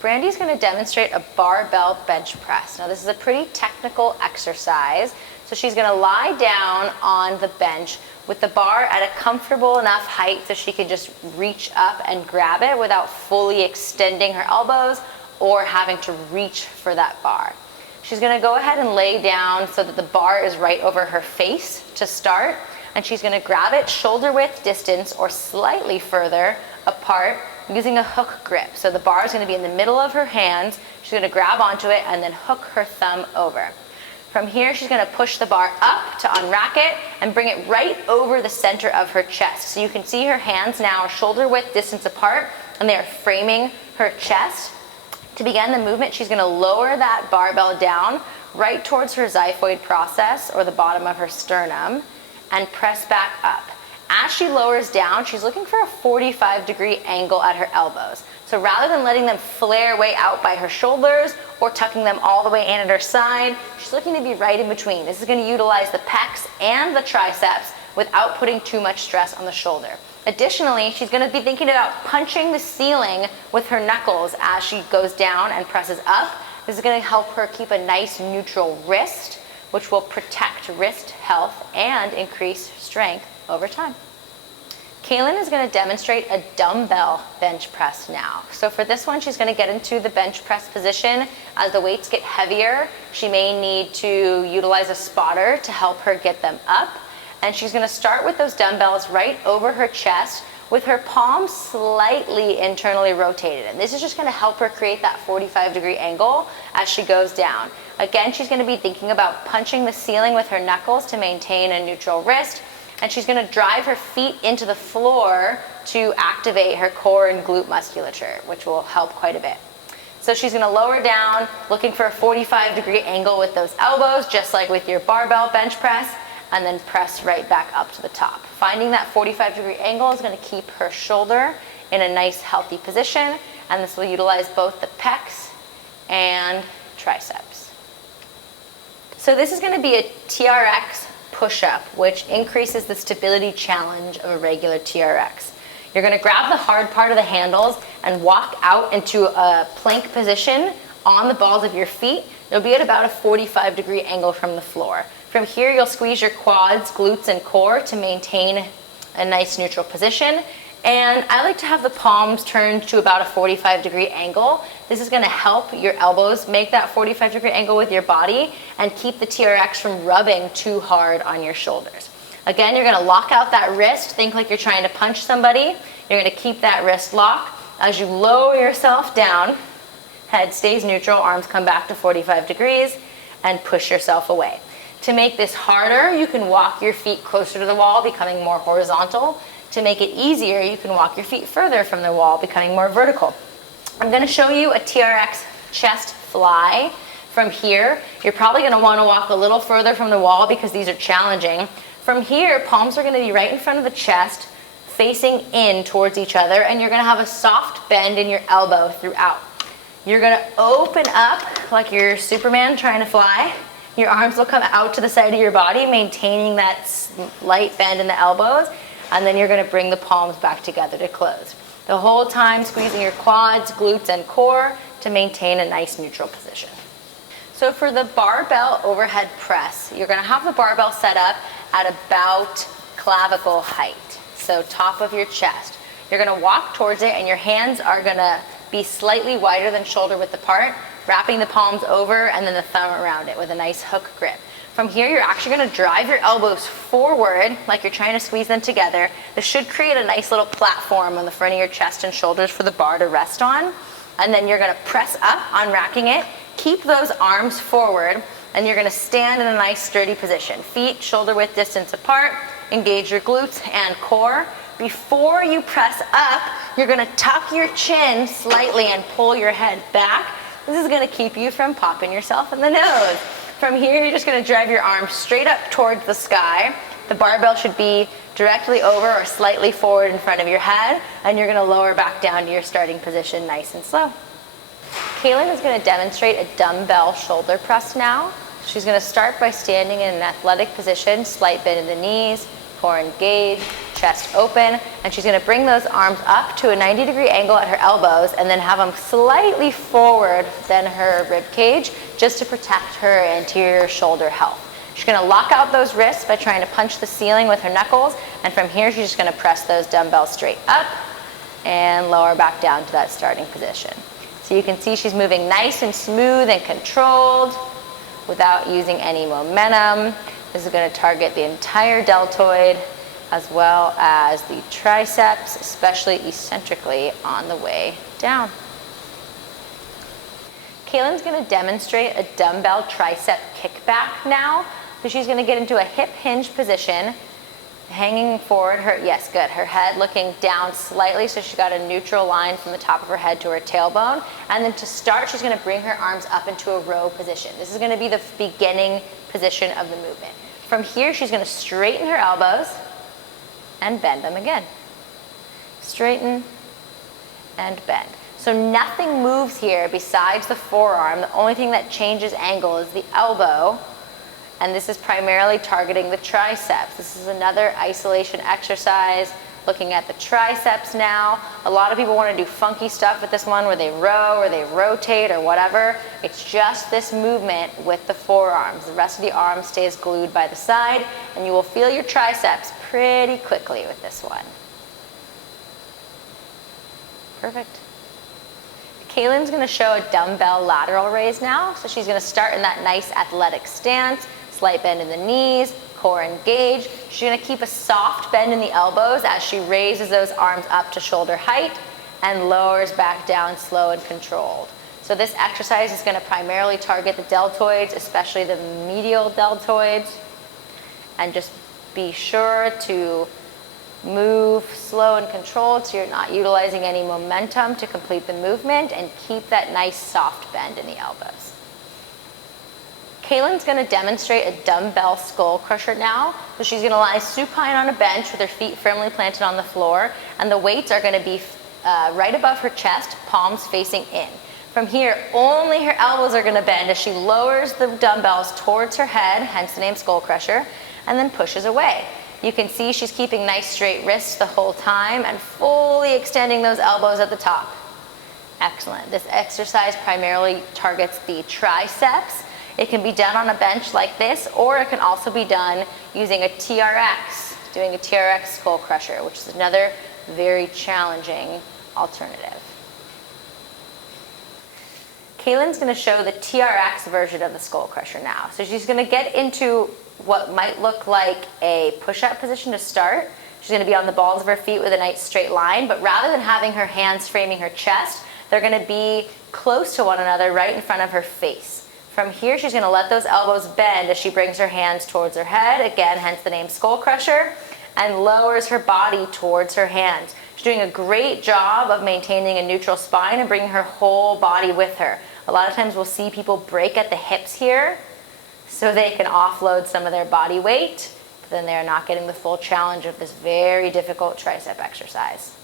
Brandy's going to demonstrate a barbell bench press. Now this is a pretty technical exercise. So she's going to lie down on the bench with the bar at a comfortable enough height so she can just reach up and grab it without fully extending her elbows or having to reach for that bar. She's going to go ahead and lay down so that the bar is right over her face to start, and she's going to grab it shoulder width distance or slightly further apart using a hook grip. So the bar is going to be in the middle of her hands. She's going to grab onto it and then hook her thumb over. From here, she's going to push the bar up to unrack it and bring it right over the center of her chest. So you can see her hands now are shoulder width distance apart, and they are framing her chest. To begin the movement, she's going to lower that barbell down right towards her xiphoid process, or the bottom of her sternum, and press back up. As she lowers down, she's looking for a 45-degree angle at her elbows. So rather than letting them flare way out by her shoulders or tucking them all the way in at her side, she's looking to be right in between. This is going to utilize the pecs and the triceps without putting too much stress on the shoulder. Additionally, she's going to be thinking about punching the ceiling with her knuckles as she goes down and presses up. This is going to help her keep a nice neutral wrist, which will protect wrist health and increase strength over time. Kaylin is going to demonstrate a dumbbell bench press now. So for this one, she's going to get into the bench press position. As the weights get heavier, she may need to utilize a spotter to help her get them up. And she's going to start with those dumbbells right over her chest with her palms slightly internally rotated. And this is just going to help her create that 45-degree angle as she goes down. Again, she's going to be thinking about punching the ceiling with her knuckles to maintain a neutral wrist. And she's going to drive her feet into the floor to activate her core and glute musculature, which will help quite a bit. So she's going to lower down, looking for a 45-degree angle with those elbows, just like with your barbell bench press, and then press right back up to the top. Finding that 45-degree angle is going to keep her shoulder in a nice, healthy position, and this will utilize both the pecs and triceps. So this is going to be a TRX push-up, which increases the stability challenge of a regular TRX. You're going to grab the hard part of the handles and walk out into a plank position on the balls of your feet. You'll be at about a 45-degree angle from the floor. From here, you'll squeeze your quads, glutes, and core to maintain a nice neutral position. And I like to have the palms turned to about a 45-degree angle. This is going to help your elbows make that 45-degree angle with your body and keep the TRX from rubbing too hard on your shoulders. Again, you're going to lock out that wrist. Think like you're trying to punch somebody. You're going to keep that wrist locked. As you lower yourself down, head stays neutral, arms come back to 45 degrees, and push yourself away. To make this harder, you can walk your feet closer to the wall, becoming more horizontal. To make it easier, you can walk your feet further from the wall, becoming more vertical. I'm going to show you a TRX chest fly. From here, you're probably going to want to walk a little further from the wall because these are challenging. From here, palms are going to be right in front of the chest, facing in towards each other, and you're going to have a soft bend in your elbow throughout. You're going to open up like you're Superman trying to fly. Your arms will come out to the side of your body, maintaining that slight bend in the elbows. And then you're going to bring the palms back together to close. The whole time squeezing your quads, glutes, and core to maintain a nice neutral position. So for the barbell overhead press, you're going to have the barbell set up at about clavicle height, so top of your chest. You're going to walk towards it, and your hands are going to be slightly wider than shoulder width apart, wrapping the palms over and then the thumb around it with a nice hook grip. From here, you're actually going to drive your elbows forward like you're trying to squeeze them together. This should create a nice little platform on the front of your chest and shoulders for the bar to rest on. And then you're going to press up, unracking it. Keep those arms forward, and you're going to stand in a nice sturdy position. Feet shoulder width distance apart. Engage your glutes and core. Before you press up, you're going to tuck your chin slightly and pull your head back. This is going to keep you from popping yourself in the nose. From here, you're just going to drive your arms straight up towards the sky. The barbell should be directly over or slightly forward in front of your head, and you're going to lower back down to your starting position nice and slow. Kaylin is going to demonstrate a dumbbell shoulder press now. She's going to start by standing in an athletic position, slight bend in the knees, core engaged, chest open, and she's gonna bring those arms up to a 90-degree angle at her elbows and then have them slightly forward than her rib cage just to protect her anterior shoulder health. She's gonna lock out those wrists by trying to punch the ceiling with her knuckles, and from here she's just gonna press those dumbbells straight up and lower back down to that starting position. So you can see she's moving nice and smooth and controlled without using any momentum. This is going to target the entire deltoid as well as the triceps, especially eccentrically on the way down. Kaylin's going to demonstrate a dumbbell tricep kickback now. So she's going to get into a hip hinge position, hanging forward, her head looking down slightly, so she's got a neutral line from the top of her head to her tailbone. And then to start, she's gonna bring her arms up into a row position. This is gonna be the beginning position of the movement. From here, she's gonna straighten her elbows and bend them again. Straighten and bend. So nothing moves here besides the forearm. The only thing that changes angle is the elbow. And this is primarily targeting the triceps. This is another isolation exercise, looking at the triceps now. A lot of people want to do funky stuff with this one where they row or they rotate or whatever. It's just this movement with the forearms. The rest of the arm stays glued by the side, and you will feel your triceps pretty quickly with this one. Perfect. Kaylin's going to show a dumbbell lateral raise now. So she's going to start in that nice athletic stance. Slight bend in the knees, core engaged. She's gonna keep a soft bend in the elbows as she raises those arms up to shoulder height and lowers back down slow and controlled. So this exercise is gonna primarily target the deltoids, especially the medial deltoids. And just be sure to move slow and controlled so you're not utilizing any momentum to complete the movement, and keep that nice soft bend in the elbows. Kaylin's going to demonstrate a dumbbell Skullcrusher now. So she's going to lie supine on a bench with her feet firmly planted on the floor, and the weights are going to be right above her chest, palms facing in. From here, only her elbows are going to bend as she lowers the dumbbells towards her head, hence the name Skullcrusher, and then pushes away. You can see she's keeping nice straight wrists the whole time and fully extending those elbows at the top. Excellent. This exercise primarily targets the triceps. It can be done on a bench like this, or it can also be done using a TRX, doing a TRX Skullcrusher, which is another very challenging alternative. Kaylin's going to show the TRX version of the Skullcrusher now. So she's going to get into what might look like a push-up position to start. She's going to be on the balls of her feet with a nice straight line, but rather than having her hands framing her chest, they're going to be close to one another right in front of her face. From here, she's going to let those elbows bend as she brings her hands towards her head, again, hence the name Skullcrusher, and lowers her body towards her hands. She's doing a great job of maintaining a neutral spine and bringing her whole body with her. A lot of times we'll see people break at the hips here so they can offload some of their body weight, but then they're not getting the full challenge of this very difficult tricep exercise.